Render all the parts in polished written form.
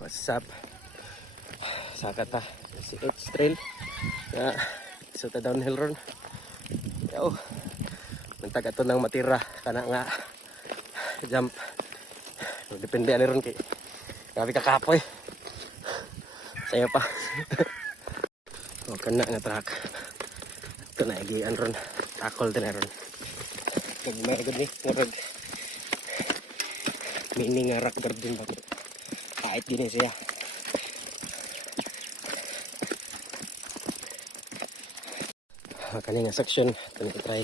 What's up? Saka ta si H trail na so ta downhill ron. Yo. Nantag ato nang matira kana nga jump. Depende ani ron kay grabe ka kapoy. Sayo pa. O kana nga track. Ito na igian ron. Tackle din ron. Kag may gud ni ngorag. Mini nga rock garden ba. Kahit gini siya. Kani nga section tani try.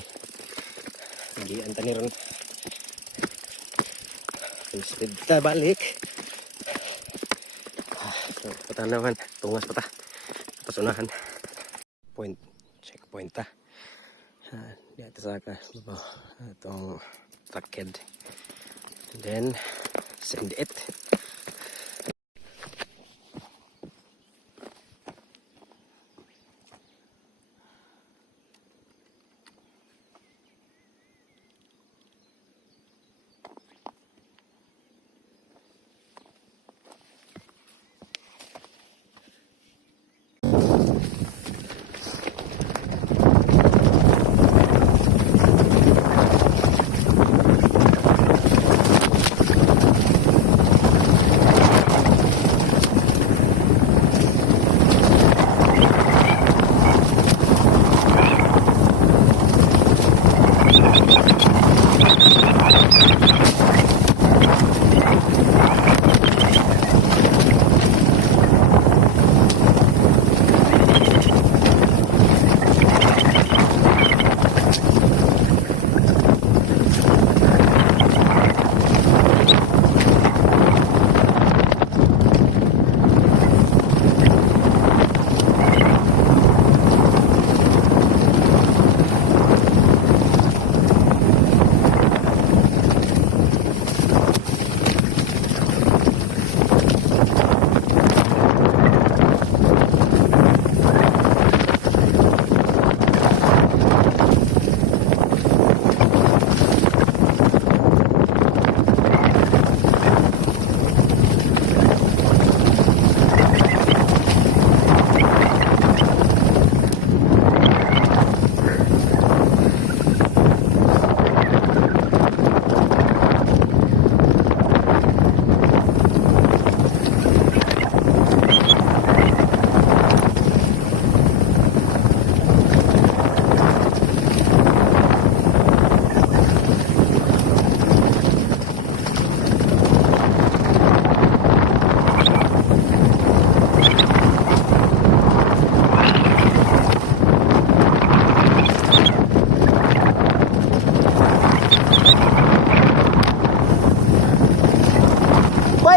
Hindi antani ron. Instead ta balik. So pata naman tungas pata. Pasunahan. Point checkpoint ta. Di atas ka baba itong trackhead. And then send it.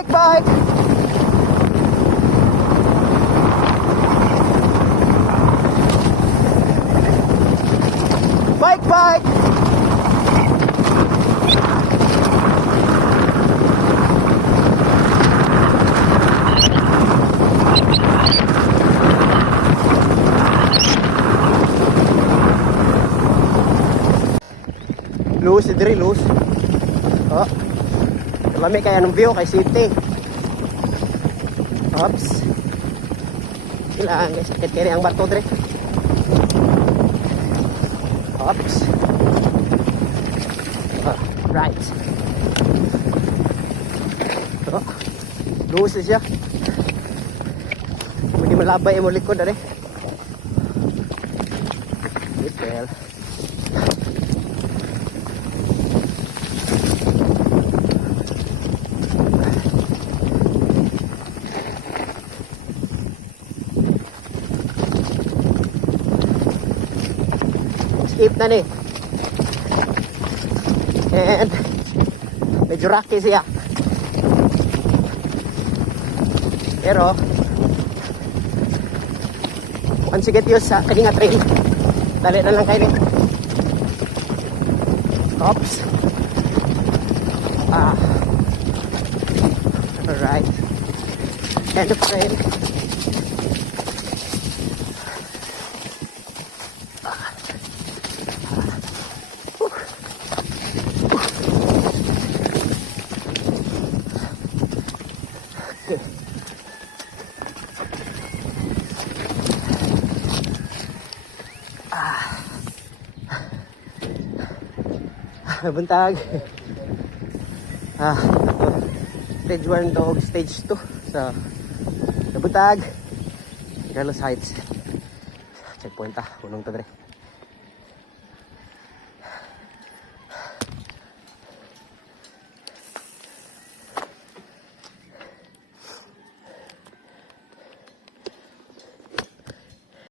Bike! Loose, diri loose. Oh. Lami kaya ng view kay city. Oops. Ilang guys, sakit kaya ang bato diri. Oops. Right. Oh. Loose siya. Hindi malabay mo likod dali. Well. Skip na ni. And medyo rocky siya. Pero once you get used sa kanyang trail, dali na lang kayo ni. Oops. Alright. End of trail. Nabuntag. Ito. Stage 1 to stage 2 sa Nabuntag. Carlos Heights. Checkpoint unong to dre.